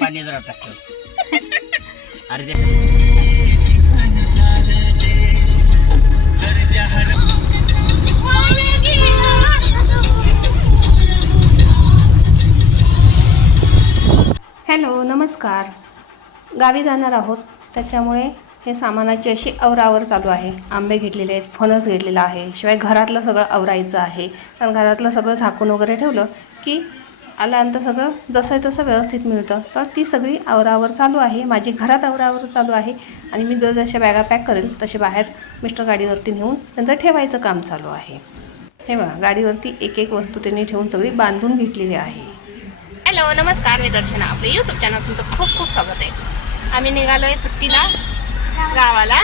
पाणी जरा टाकतो अरे ते हॅलो नमस्कार. गावी जाणार आहोत. त्याच्यामुळे हे सामानाची अशी आवरावर चालू आहे. आंबे घेतलेले आहेत फणस घेतलेला आहे. शिवाय घरातलं सगळं आवरायचं आहे. कारण घरातलं सगळं झाकून वगैरे ठेवलं की आल्यानंतर सगळं जसं आहे तसं व्यवस्थित मिळतं. तर ती सगळी आवरावर चालू आहे. माझी घरात आवरावर चालू आहे. आणि मी जर जशा बॅगा पॅक करेल तसे बाहेर मिस्टर गाडीवरती नेऊन त्यांचं ठेवायचं काम चालू आहे. हे बघा गाडीवरती एक एक वस्तू त्यांनी ठेवून सगळी बांधून घेतलेली आहे. हॅलो नमस्कार मी दर्शना. आपल्या यूट्यूब चॅनल तुमचं खूप खूप स्वागत आहे. आम्ही निघालोय सुट्टीला गावाला.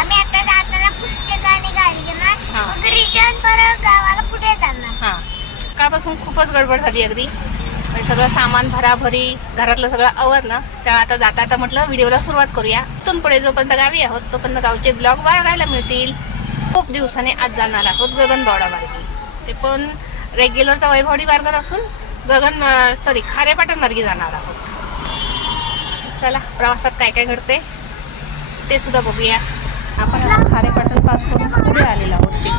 आम्ही आता जाताना पुस्तकाने गाडी घेणार. हा. मग रिटर्न परत गावाला पुढे जाणार? हां. सकाळपासून खूपच गडबड झाली अगदी. म्हणजे सगळं सामान भराभरी घरातलं सगळं आवरलं त्या आता जाता आता म्हटलं व्हिडिओला सुरुवात करूया. तिथून पुढे जोपर्यंत गावी आहोत तोपर्यंत गावचे ब्लॉग बघायला मिळतील. खूप दिवसाने आज जाणार आहोत गगनबावडा मार्गी. ते पण रेग्युलरचा वैभवडी मार्ग असून गगन सॉरी खारेपाटण मार्गी जाणार आहोत. चला प्रवासात काय काय घडते ते सुद्धा बघूया. आपण आता खारे पाटण पास करून पुढे आलेलो आहोत. ते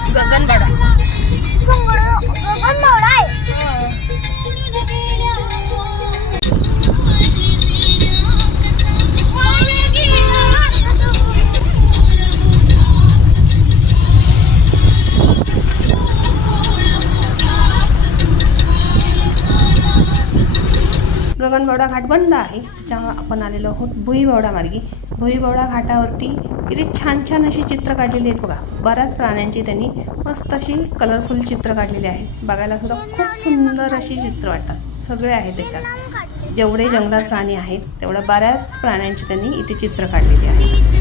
भुईबावडा घाट बंद आहे. त्याच्यामुळं आपण आलेलो आहोत भुईबावडा मार्गी. भुईबावडा घाटावरती किती छान छान अशी चित्र काढलेली आहेत बघा. बऱ्याच प्राण्यांची त्यांनी मस्त अशी कलरफुल चित्र काढलेली आहेत बघायला सुद्धा खूप सुंदर अशी चित्र वाटतात. सगळे आहेत त्याच्यात. जेवढे जंगलात प्राणी आहेत तेवढ्या बऱ्याच प्राण्यांची त्यांनी इथे चित्र काढलेली आहेत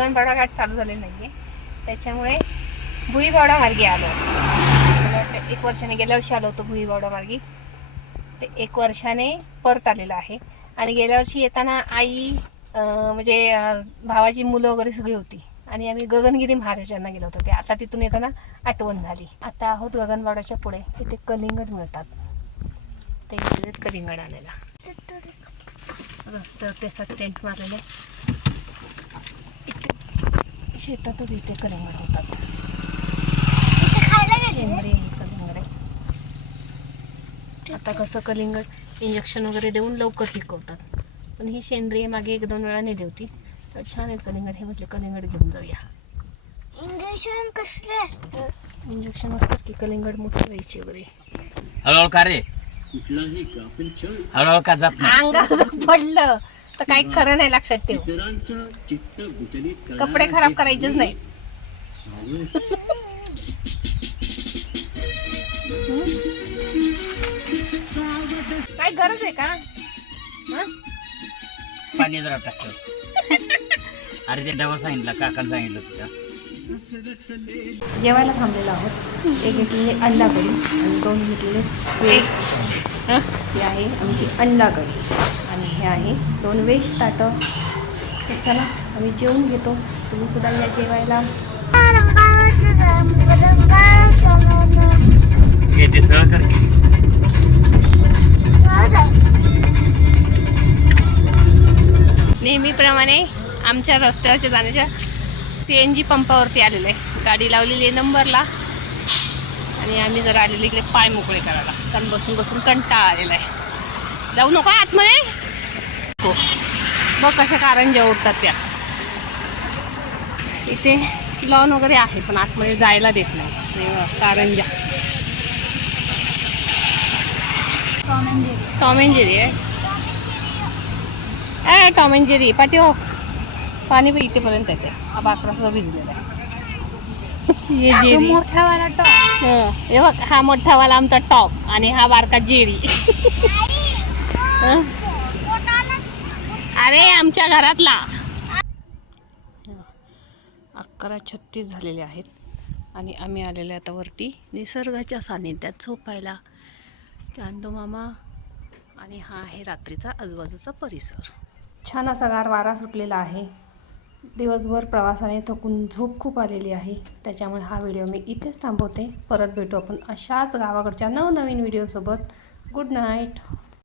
गगनबावडा घाट चालू झालेला नाही आहे त्याच्यामुळे भुईबावडा मार्गी आलो. मला वाटतं एक वर्षाने गेल्या वर्षी आलो होतो भुईबावडा मार्गी. ते एक वर्षाने परत आलेलं आहे. आणि गेल्या वर्षी येताना आई म्हणजे भावाची मुलं वगैरे सगळी होती. आणि आम्ही गगनगिरी महाराजांना गेलो होतो. ते आता तिथून येताना आठवण झाली. आता आहोत गगनबावड्याच्या पुढे. इथे कलिंगड मिळतात. ते कलिंगड आणायला. रस्त्यावर असा टेंट मारलेला शेतातच इथे कलिंगड होतात. कलिंगड. आहेत आता कसं कलिंगड इंजेक्शन वगैरे देऊन लवकर पिकवतात. पण ही सेंद्रिय मागे एक दोन वेळा नेली होती. तर छान आहेत कलिंगड. हे म्हटले कलिंगड घेऊन जाऊया. इंग्लिश कसले असतं इंजेक्शन असतात की कलिंगड मोठे व्हायचे वगैरे. हळूहळू का रे? हळूहळू का जात नाही? अंगावर पडलं. तर काही खरं नाही लक्षात ठेव. कपडे खराब करायचेच नाही. काय गरज आहे का? हं? पाणी जरा टाकतो अरे ते डबल सांगितलं काकाने सांगितलं तुझ्या. जेवायला थांबलेलो आहोत. एक घेतलेले अंडा कढी आणि दोन घेतलेले ही आहे आमची अंडा कढी आणि हे आहे. दोन व्हेज ताटं. तर चला आम्ही जेवून घेतो. तुम्ही सुद्धा या जेवायला. हे. नेहमीप्रमाणे आमच्या रस्त्यावरच्या जाण्याच्या सी एन जी पंपावरती आलेलो आहे. गाडी लावलेली आहे नंबरला. आणि आम्ही जरा आलेलो इकडे पाय मोकळे करायला. कारण बसून बसून कंटाळा आलेला आहे. जाऊ नका आतमध्ये. हो बघ कशा कारंज्या उडतात त्या. इथे लॉन वगैरे आहे पण आतमध्ये जायला देत नाही. कारंजा टॉम अँड जेरी. आहे. जेरी पाठी हो. पाणी पण इथेपर्यंत येते. हा सुद्धा भिजलेला आहे. हे मोठावाला टॉप. हं, बघ हा मोठावाला आमचा टॉप आणि हा बारका जेरी? अरे आमच्या घरातला. अकरा छत्तीस झालेले आहेत आणि आम्ही आलेलो आता वरती निसर्गाच्या सानिध्यात झोपायला. चांदो मामा आणि हा आहे रात्रीचा आजूबाजूचा परिसर. छान असा गार वारा सुटलेला आहे. दिवसभर प्रवासाने थकून झोप खूप आलेली आहे. त्याच्यामुळे हा व्हिडिओ मी इथेच थांबवते. परत भेटू आपण अशाच गावाकडच्या नवनवीन व्हिडिओसोबत. Good night.